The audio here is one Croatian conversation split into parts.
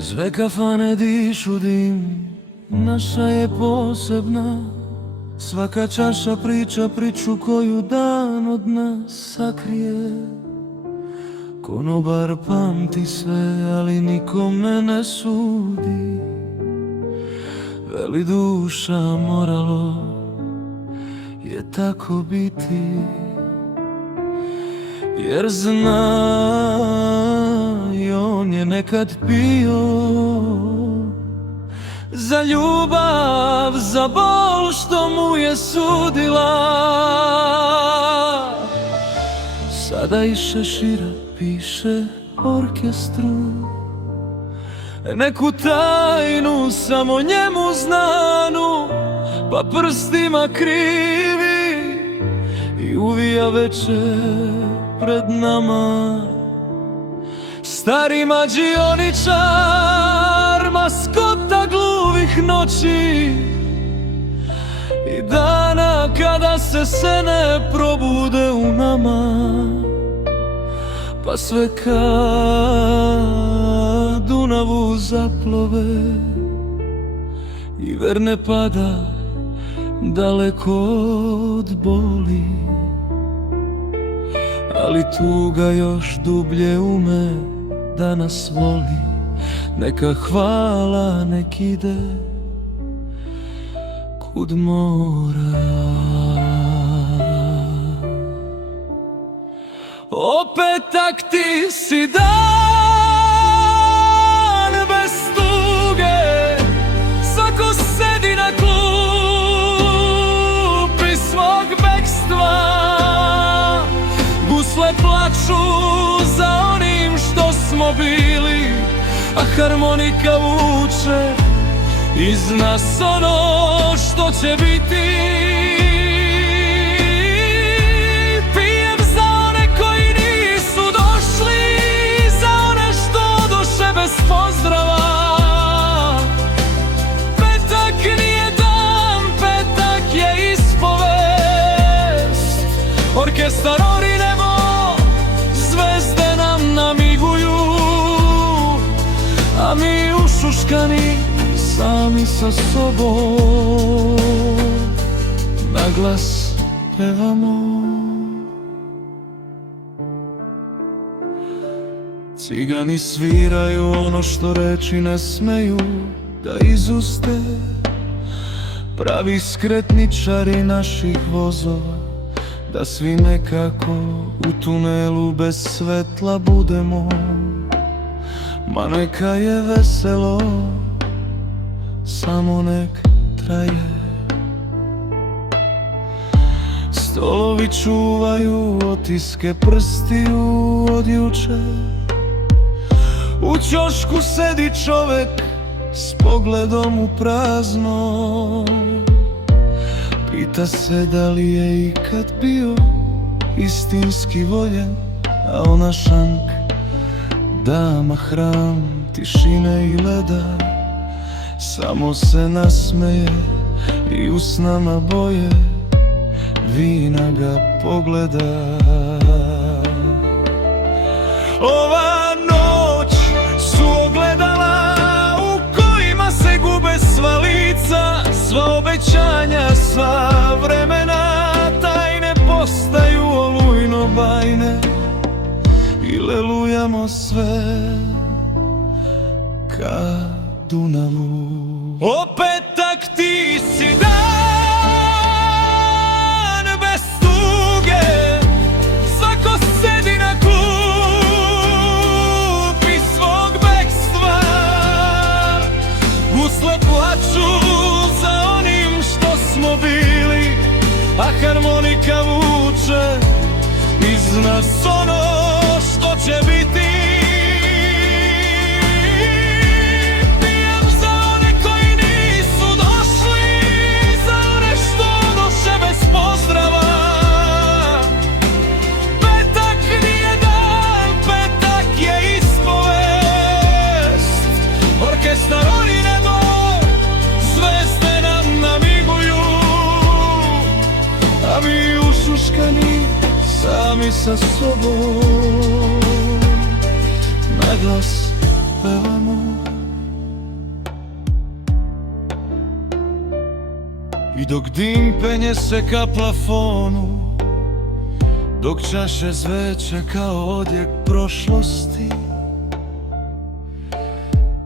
Sve kafane dišu dim, naša je posebna. Svaka čaša priča priču koju dan od nas sakrije. Konobar pamti sve, ali nikome ne sudi. Veli duša, moralo je tako biti. Jer zna i on je nekad pio za ljubav, za bol što mu je sudila. Sada i šešira piše orkestru neku tajnu samo njemu znanu, pa prstima krivi i uvija večer pred nama. Stari mađioničar, maskota gluvih noći i dana kada se sene probude u nama, pa sve ka Dunavu zaplove i verne pada daleko od boli. Ali tuga još dublje ume da nas voli. Neka hvala nek ide kud mora. Opet tak ti si dan bez tuge. Svako sedi na klupi svog bekstva. Gusle plaču za onim što smo bili, a harmonika vuče iz nas ono što će biti. Pijem za one koji nisu došli, za one što odoše bez pozdrava. Petak nije dan, petak je ispovest. Orkestar ori nebo, zvezde nam namiguju, a mi ušuškani sami sa sobom na glas pevamo. Cigani sviraju ono što reči ne smeju da izuste. Pravi skretničari naših vozova, da svi nekako u tunelu bez svetla budemo. Ma neka je veselo, samo nek traje. Stolovi čuvaju otiske prstiju od juče. U ćošku sedi čovek s pogledom u prazno. Pita se da li je ikad bio istinski voljen, a ona šank, dama hram tišine i leda, samo se nasmeje i usnama boje vina ga pogleda. Ova noć su ogledala u kojima se gube sva lica, sva obećanja, sva vremena. Tajne postaju olujno bajne i lelujamo sve ka Dunavu. Opet tak ti si dan bez tuge. Svako sedi na klupi svog bekstva. Gusle plaču za onim što smo bili, a harmonika vuče iz nas ono što će biti. Sami sa sobom na glas pevamo. I dok dim penje se ka plafonu, dok čaše zveče kao odjek prošlosti,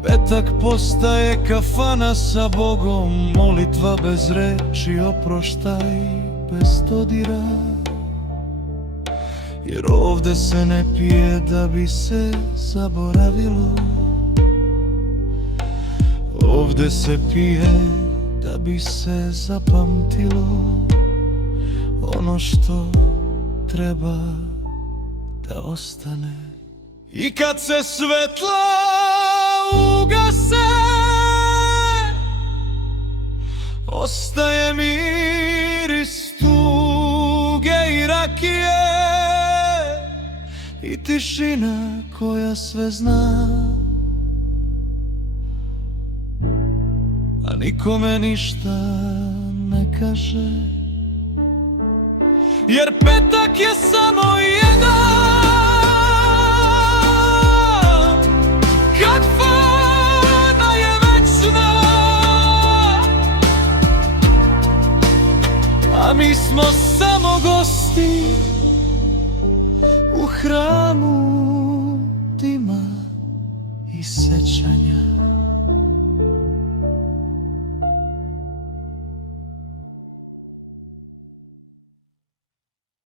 petak postaje kafana sa Bogom, molitva bez reči, oproštaj bez dodira. Jer ovde se ne pije da bi se zaboravilo, ovde se pije da bi se zapamtilo ono što treba da ostane. I kad se svetla ugase, ostaje miris tuge i rakije i tišina koja sve zna, a nikome ništa ne kaže. Jer petak je samo jedan, kad fana je večna, a mi smo samo gosti u hramu dima i sećanja.